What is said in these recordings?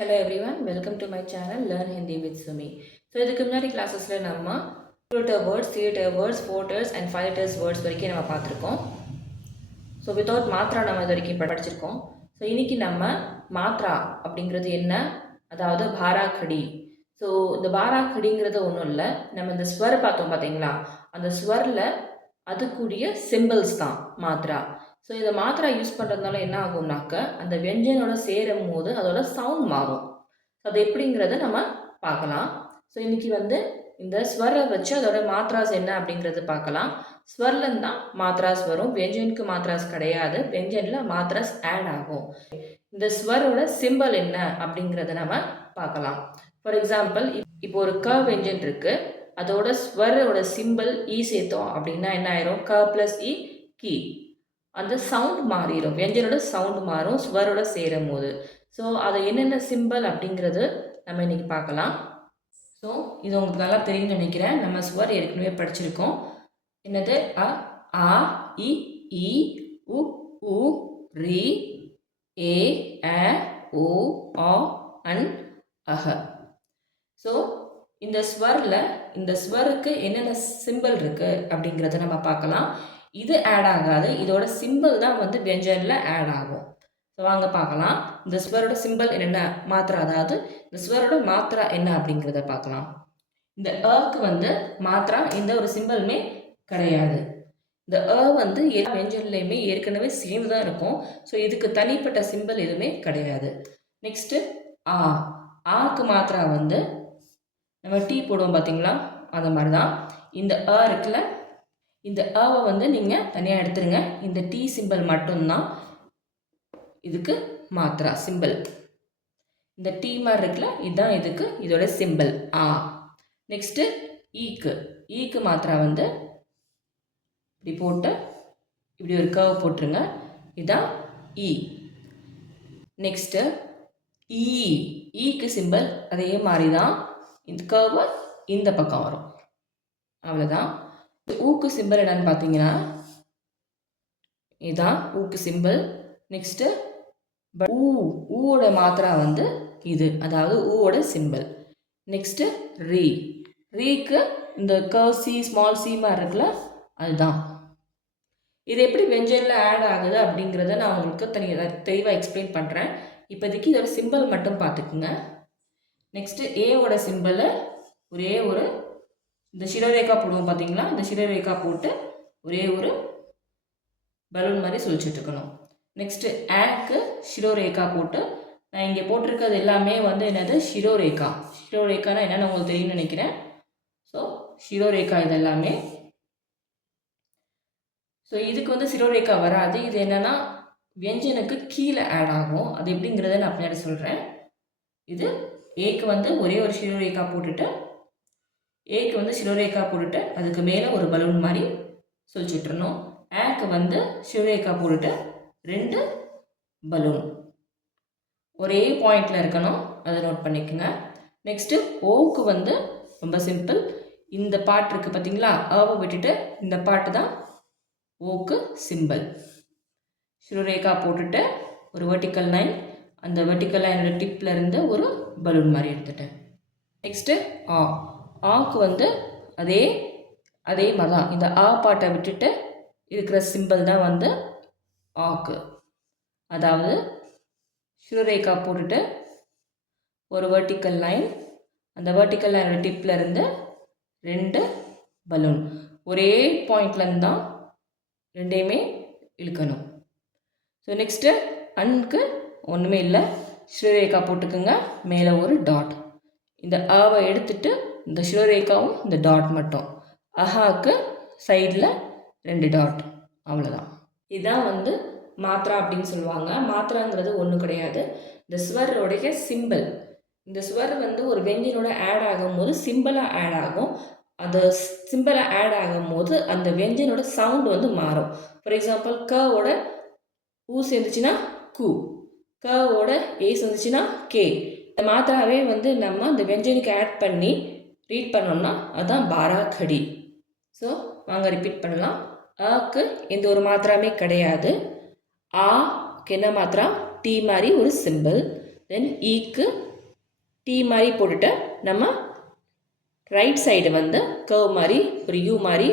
Hello everyone, welcome to my channel Learn Hindi with Sumi. So இதுக்கு முன்னாடி கிளாஸஸ்ல நம்ம two-letter words, three-letter words, four-letters and five-letters words வரைக்கும் நம்ம பார்த்துருக்கோம். So without மாத்ரா நம்ம இது வரைக்கும் படிச்சிருக்கோம். ஸோ இன்னைக்கு நம்ம மாத்ரா அப்படிங்கிறது என்ன, அதாவது பாராக்கடி. ஸோ இந்த பாராக்கடிங்கிறது ஒன்றும் இல்லை, நம்ம இந்த ஸ்வர் பார்த்தோம் பார்த்தீங்களா, அந்த ஸ்வரில் அதுக்குரிய சிம்பிள்ஸ் தான் மாத்ரா. ஸோ இதை மாத்திரா யூஸ் பண்ணுறதுனால என்ன ஆகும்னாக்க அந்த வெஞ்சனோட சேரும் போது அதோட சவுண்ட் மாறும். அது எப்படிங்கிறத நம்ம பார்க்கலாம். ஸோ இன்றைக்கி இந்த ஸ்வரை வச்சு அதோட மாத்ராஸ் என்ன அப்படிங்கிறது பார்க்கலாம். ஸ்வர்லன் தான் மாத்ராஸ் வரும், வெஞ்சனுக்கு மாத்ராஸ் கிடையாது. வெஞ்சனில் மாத்ராஸ் ஆட் ஆகும். இந்த ஸ்வரோட சிம்பிள் என்ன அப்படிங்கிறத நம்ம பார்க்கலாம். ஃபார் எக்ஸாம்பிள், இப்போ ஒரு க வெஞ்சன் இருக்குது, அதோட ஸ்வரோட சிம்பிள் ஈ சேர்த்தோம் அப்படின்னா என்ன ஆயிரும், க ப்ளஸ் இ கி. அந்த சவுண்ட் மாறிடும், வெஞ்சனோட சவுண்ட் மாறும் ஸ்வரோட சேரும் போது. ஸோ அது என்னென்ன சிம்பிள் அப்படிங்கிறது நம்ம இன்னைக்கு பார்க்கலாம். ஸோ இது உங்களுக்கு நல்லா தெரியும்னு நினைக்கிறேன். நம்ம ஸ்வர் ஏற்கனவே படிச்சிருக்கோம். என்னது அ, ஆ, இ, ஈ, உ, உ, ரி, ஏ, அ, ஓ, ஆ, அன், அஹ. ஸோ இந்த ஸ்வரில் இந்த ஸ்வருக்கு என்னென்ன சிம்பிள் இருக்குது அப்படிங்கிறத நம்ம பார்க்கலாம். இது ஆட் ஆகாது, இதோட சிம்பிள் தான் வெஞ்சனில் ஆட் ஆகும். ஸோ வாங்க பார்க்கலாம். இந்த ஸ்வரோட சிம்பிள் என்னென்ன மாத்திரா, அதாவது இந்த ஸ்வரோட மாத்திரா என்ன அப்படிங்கிறத பார்க்கலாம். இந்த அக்கு மாத்திரா எந்த ஒரு சிம்பிளுமே கிடையாது. இந்த எல்லா வெஞ்சன்லையுமே ஏற்கனவே சேர்ந்து தான் இருக்கும். ஸோ இதுக்கு தனிப்பட்ட சிம்பிள் எதுவுமே கிடையாது. நெக்ஸ்ட்டு ஆ, ஆக்கு மாத்திரா நம்ம டீ போடுவோம் பார்த்தீங்களா, அந்த மாதிரி தான். இந்த இருக்குல்ல, இந்த அவை நீங்கள் தனியாக எடுத்துருங்க. இந்த டி சிம்பிள் மட்டும்தான் இதுக்கு மாத்ரா சிம்பிள். இந்த டி மாதிரி இருக்குல்ல, இதுதான் இதுக்கு இதோட சிம்பிள் ஆ. நெக்ஸ்ட்டு ஈக்கு மாத்ரா இப்படி போட்டு இப்படி ஒரு கர்வ் போட்டுருங்க, இதுதான் இ. நெக்ஸ்ட்டு ஈக்கு சிம்பிள் அதே மாதிரி தான், இந்த கர்வ் இந்த பக்கம் வரும், அவ்வளோதான். ஊக்கு சிம்பிள் என்னன்னு பார்த்தீங்கன்னா இதுதான் ஊக்கு சிம்பிள். நெக்ஸ்ட்டு ஊவோட மாத்திரா இது, அதாவது ஊவோட சிம்பிள். நெக்ஸ்ட்டு ரீக்கு இந்த கர்வ் சி, ஸ்மால் சி மாதிரி இருக்குல்ல, அதுதான். இது எப்படி வெஞ்சனில் ஆட் ஆகுது அப்படிங்கிறத நான் உங்களுக்கு தெளிவாக எக்ஸ்பிளைன் பண்ணுறேன். இப்போதைக்கு இதோட சிம்பிள் மட்டும் பார்த்துக்குங்க. நெக்ஸ்ட்டு ஏவோட சிம்பிள் ஒரே ஒரு இந்த சிரோரேகா போடுவோம் பார்த்தீங்களா, இந்த சிரோரேகா போட்டு ஒரே ஒரு பலூன் மாதிரி சொல்லிச்சுட்டு இருக்கணும். நெக்ஸ்ட்டு ஆக்கு சிரோரேகா போட்டு, நான் இங்கே போட்டிருக்கிறது எல்லாமே என்னது சிரோரேகா. சிரோரேகானா என்னென்னு உங்களுக்கு தெரியும்னு நினைக்கிறேன். ஸோ சிரோரேகா இது எல்லாமே. ஸோ இதுக்கு சிரோரேகா வராது. இது என்னென்னா வெஞ்சனுக்கு கீழே ஆட் ஆகும். அது எப்படிங்கிறத நான் பின்னாடி சொல்கிறேன். இது ஏக்கு ஒரே ஒரு சிரோரேகா போட்டுட்டு, ஏக்கு சிரோரேகா போட்டுட்டு அதுக்கு மேலே ஒரு பலூன் மாதிரி சொல்லிச்சுட்ருணும். ஏக்கு சிரோரேகா போட்டுட்டு 2 பலூன் ஒரே பாயிண்டில் இருக்கணும், அதை நோட் பண்ணிக்கோங்க. நெக்ஸ்ட்டு ஓக்கு ரொம்ப சிம்பிள். இந்த பாட்டு இருக்குது பார்த்தீங்களா, ஆவை விட்டுட்டு இந்த பாட்டு தான் ஓக்கு சிம்பிள். சிரோரேகா போட்டுட்டு ஒரு வெர்டிக்கல் லைன், அந்த வெர்டிக்கல் லைனோட டிப்பில் இருந்து ஒரு பலூன் மாதிரி எடுத்துட்டேன். நெக்ஸ்ட்டு ஆக்கு அதே மாதிரி தான், இந்த ஆ பாட்டை விட்டுட்டு இருக்கிற சிம்பிள் தான் ஆக்கு. அதாவது சிரோரேகா போட்டுட்டு ஒரு வெர்டிக்கல் லைன், அந்த வெர்டிக்கல் லைனோட டிப்பில் இருந்து 2 பலூன் ஒரே பாயிண்ட்லேருந்து தான் ரெண்டையுமே இழுக்கணும். ஸோ நெக்ஸ்ட்டு அன்னுக்கு ஒன்றுமே இல்லை, சிரோரேகா போட்டுக்குங்க, மேலே ஒரு டாட். இந்த ஆவை எடுத்துட்டு இந்த சிரோரேகாவும் இந்த டாட் மட்டும். அஹாக்கு சைடில் 2 டாட், அவ்வளோதான். இதுதான் மாத்ரா அப்படின்னு சொல்லுவாங்க. மாத்ராங்கிறது ஒன்றும் கிடையாது, இந்த ஸ்வரோடைய சிம்பிள். இந்த ஸ்வர் ஒரு வெஞ்சனோட ஆட் ஆகும்போது சிம்பிளாக ஆட் ஆகும். அந்த சிம்பிளாக ஆட் ஆகும்போது அந்த வெஞ்சனோட சவுண்டு மாறும். ஃபார் எக்ஸாம்பிள், கவோட ஊ சேர்ந்துச்சுன்னா கு, கவோட ஏ சேர்ந்துச்சுன்னா கே. இந்த மாத்திராவே நம்ம அந்த வெஞ்சனுக்கு ஆட் பண்ணி ரீட் பண்ணோம்னா அதுதான் பாராக்கடி. ஸோ வாங்க ரிப்பீட் பண்ணலாம். அக்கு எந்த ஒரு மாத்திராமே கிடையாது. ஆக்கு என்ன மாத்திரா, டி மாதிரி ஒரு சிம்பிள். தென் ஈக்கு டி மாதிரி போட்டுட்டு நம்ம ரைட் சைடு வந்து கர்வ் மாதிரி ஒரு யூ மாதிரி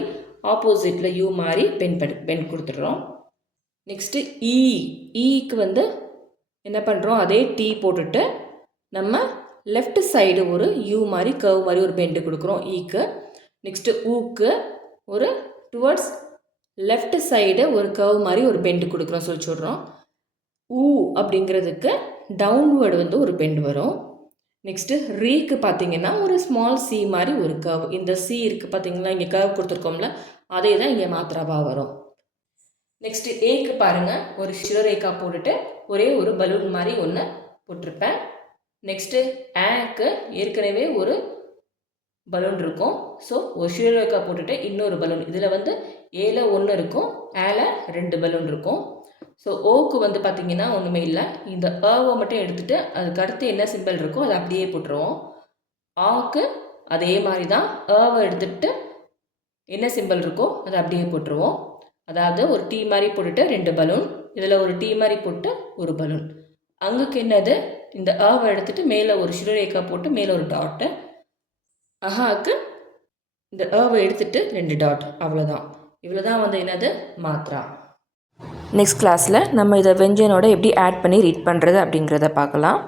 ஆப்போசிட்டில் யூ மாதிரி பென் கொடுத்துட்றோம். நெக்ஸ்ட்டு ஈக்கு வந்து என்ன பண்ணுறோம், அதே டி போட்டுட்டு நம்ம லெஃப்ட் சைடு ஒரு யூ மாதிரி கர்வ் மாதிரி ஒரு பெண்டு கொடுக்குறோம் ஈக்கு. நெக்ஸ்ட்டு ஊக்கு ஒரு டுவர்ட்ஸ் லெஃப்ட் சைடு ஒரு கர்வ் மாதிரி ஒரு பெண்டு கொடுக்குறோம் சொல்லி சொல்கிறோம். ஊ அப்படிங்கிறதுக்கு டவுன்வேர்டு வந்து ஒரு பெண்டு வரும். நெக்ஸ்ட்டு ரீக்கு பார்த்தீங்கன்னா ஒரு ஸ்மால் சி மாதிரி ஒரு கர்வ். இந்த சி இருக்குது பார்த்தீங்களா, இங்கே கர்வ் கொடுத்துருக்கோம்ல, அதே தான் இங்கே மாத்திராவாக வரும். நெக்ஸ்ட்டு ஏக்கு பாருங்கள், ஒரு சிரரேகா போட்டுட்டு ஒரே ஒரு பலூன் மாதிரி ஒன்று போட்டிருப்பேன். நெக்ஸ்ட்டு ஏக்கு ஏற்கனவே ஒரு பலூன் இருக்கும். ஸோ ஒரு சிரரேகா போட்டுட்டு இன்னொரு பலூன், இதில் வந்து ஏல 1 இருக்கும், ஏல 2 பலூன் இருக்கும். ஸோ ஓக்கு வந்து பார்த்திங்கன்னா ஒன்றுமே இல்லை, இந்த ஏவை மட்டும் எடுத்துகிட்டு அதுக்கு அடுத்து என்ன சிம்பிள் இருக்கோ அதை அப்படியே போட்டுருவோம். ஆக்கு அதே மாதிரி தான், ஏவை எடுத்துகிட்டு என்ன சிம்பிள் இருக்கோ அதை அப்படியே போட்டுருவோம். அதாவது ஒரு டீ மாதிரி போட்டுட்டு 2 பலூன், இதில் ஒரு டீ மாதிரி போட்டு ஒரு பலூன். அங்குக்கு என்னது, இந்த ஏவை எடுத்துகிட்டு மேலே ஒரு சிரரேகா போட்டு மேலே ஒரு டாட்டு. அஹாக்கு இந்த ஏவை எடுத்துகிட்டு 2 டாட், அவ்வளோதான். இவ்வளோ தான் வந்து என்னது மாத்ரா. நெக்ஸ்ட் கிளாஸில் நம்ம இதை வெஞ்சனோட எப்படி ஆட் பண்ணி ரீட் பண்ணுறது அப்படிங்கிறத பார்க்கலாம்.